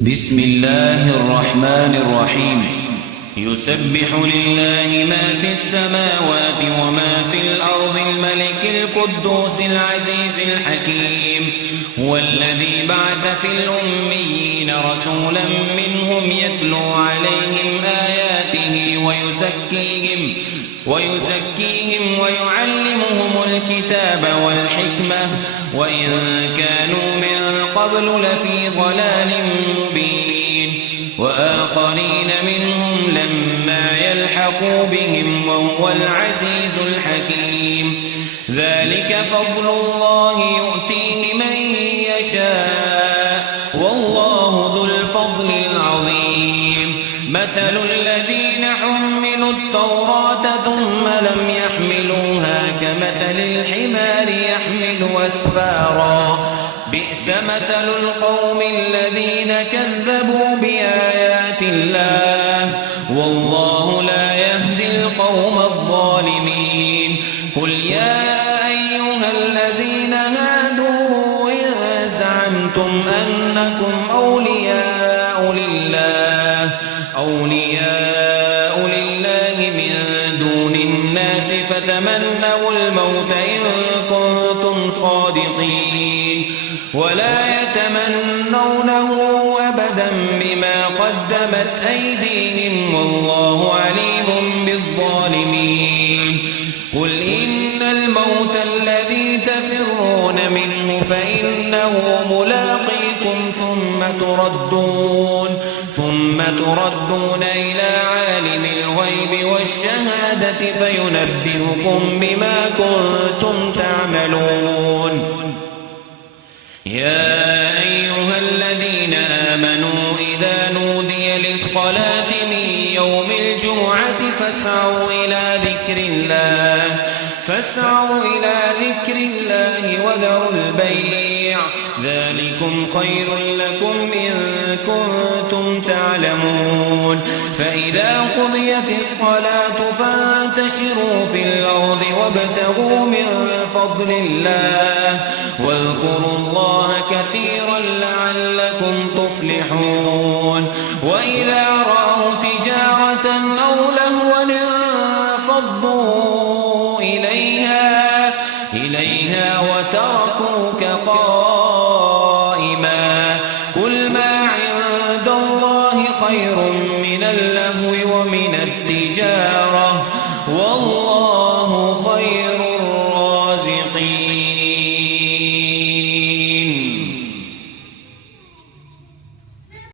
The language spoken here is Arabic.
بسم الله الرحمن الرحيم يسبح لله ما في السماوات وما في الأرض الملك القدوس العزيز الحكيم هو الذي بعث في الأميين رسولا منهم يتلو عليهم آياته ويزكيهم ويعلمهم الكتاب والحكمة وإن كانوا من قبل لفي ضلال مبين وآخرين منهم لما يلحقوا بهم وهو العزيز الحكيم ذلك فضل الله يؤتيه من يشاء والله ذو الفضل العظيم مثل الذين حملوا التوراة ثم لم يحملوها كمثل الحمار يحمل أسفارا بئس مثل القوم الذين كذبوا بآيات الله والله لا يهدي القوم الظالمين قل يا أيها الذين هادوا إن زعمتم أنكم أولياء لله من دون الناس فتمنوا الموت إن كنتم صادقين ولا يتمنونه أبدا بما قدمت أيديهم والله عليم بالظالمين قل إن الموت الذي تفرون منه فإنه ملاقيكم ثم تردون إلى عالم الغيب والشهادة فينبئكم بما كنتم تعملون يا أيها الذين آمنوا إذا نودي للصلاة من يوم الجمعة فاسعوا إلى ذكر الله وذروا البيع ذلكم خير لكم إن كنتم تعلمون فإذا قضيت الصلاة فانتشروا في الأرض وابتغوا من فضل الله واذكروا الله كثيرا لعلكم تفلحون وإذا رأوا تجارة أو لهوا انفضوا إليها وتركوك قائما قل ما عند الله خير